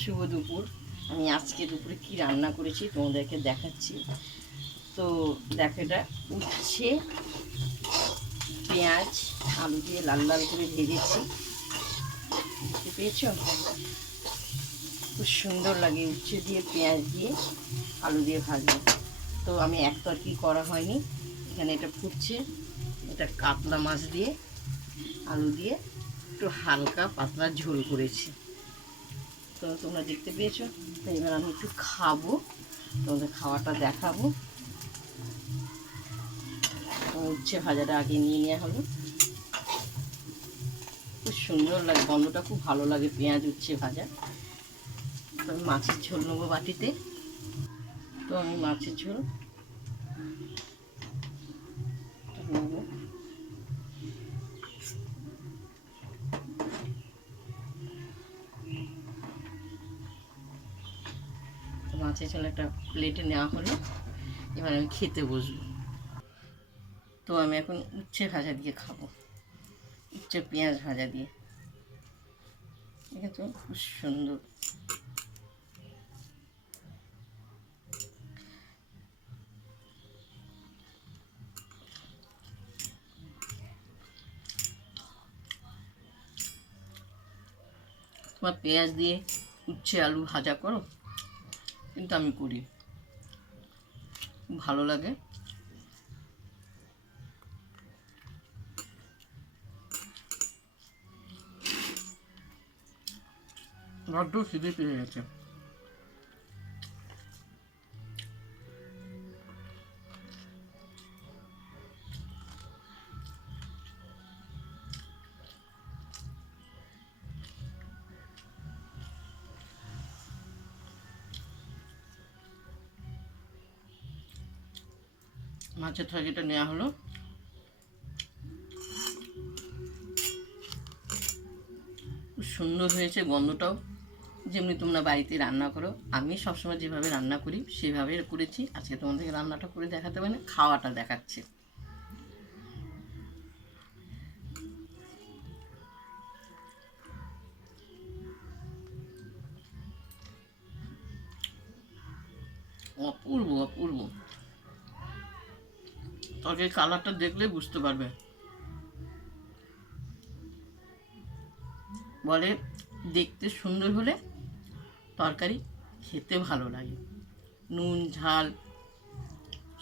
শুভ দুপুর। আমি আজকে দুপুরে কি রান্না করেছি তোমাদেরকে দেখাচ্ছি। তো দেখো, এটা উচ্ছে পেঁয়াজ আলু দিয়ে লাল লাল করে ভেজেছি, দেখতে পেয়েছো? খুব সুন্দর লাগে উচ্ছে দিয়ে পেঁয়াজ দিয়ে আলু দিয়ে ভাজলে। তো আমি এক তরকারি করা হয়নি, এখানে এটা ফুটছে। এটা কাতলা মাছ দিয়ে আলু দিয়ে একটু হালকা পাতলা ঝোল করেছি। তো তোমরা দেখতে পেয়েছো। তো এবার আমি একটু খাবো, তোমাদের খাওয়াটা দেখাবো। উচ্ছে ভাজাটা আগে নিয়ে নেওয়া হলো। খুব সুন্দর লাগে, গন্ধটা খুব ভালো লাগে পেঁয়াজ উচ্ছে ভাজা। তো আমি মাছের ঝোল নেবো বাটিতে। তো আমি মাছের ঝোল নেবো। তো মাছের ঝোল একটা প্লেটে নেওয়া হলো, এবার আমি খেতে বসবো। তো আমি এখন উচ্ছে ভাজা দিয়ে খাবো, উচ্ছে পেঁয়াজ ভাজা দিয়ে। দেখেছো খুব সুন্দর। তোমার পেঁয়াজ দিয়ে উচ্ছে আলু ভাজা করো, কিন্তু আমি করি, ভালো লাগে। বড্ড খিদে পেয়ে গেছে। মাছের তরকারিটা নেওয়া হলো। খুব সুন্দর হয়েছে, গন্ধটাও যেমনি তোমরা বাড়িতে রান্না করো। আমি সবসময় যেভাবে রান্না করি সেভাবে করেছি। আজকে তোমাদেরকে রান্নাটা করে দেখাতে পারি না, খাওয়াটা দেখাচ্ছে। অপূর্ব অপূর্ব। তরকারি কালারটা দেখলে বুঝতে পারবে। বলে দেখতে সুন্দর হলে তরকারি খেতে ভালো লাগে। নুন ঝাল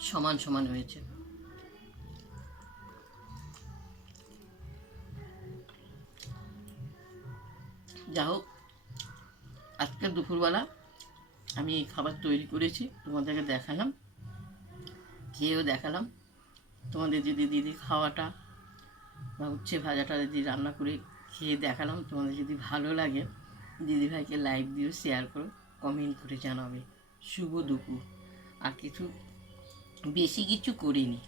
সমান সমান হয়েছে। যা হোক, আজকে দুপুরবেলা আমি এই খাবার তৈরি করেছি, তোমাদেরকে দেখালাম, খেয়েও দেখালাম। তোমাদের যদি দিদি খাওয়াটা বা উচ্ছে ভাজাটা যদি রান্না করে খেয়ে দেখালাম, তোমাদের যদি ভালো লাগে দিদিভাইকে লাইক দিও, শেয়ার করো, কমেন্ট করে জানাবে। শুভ দুপুর। আর কিছু বেশি কিছু করিনি।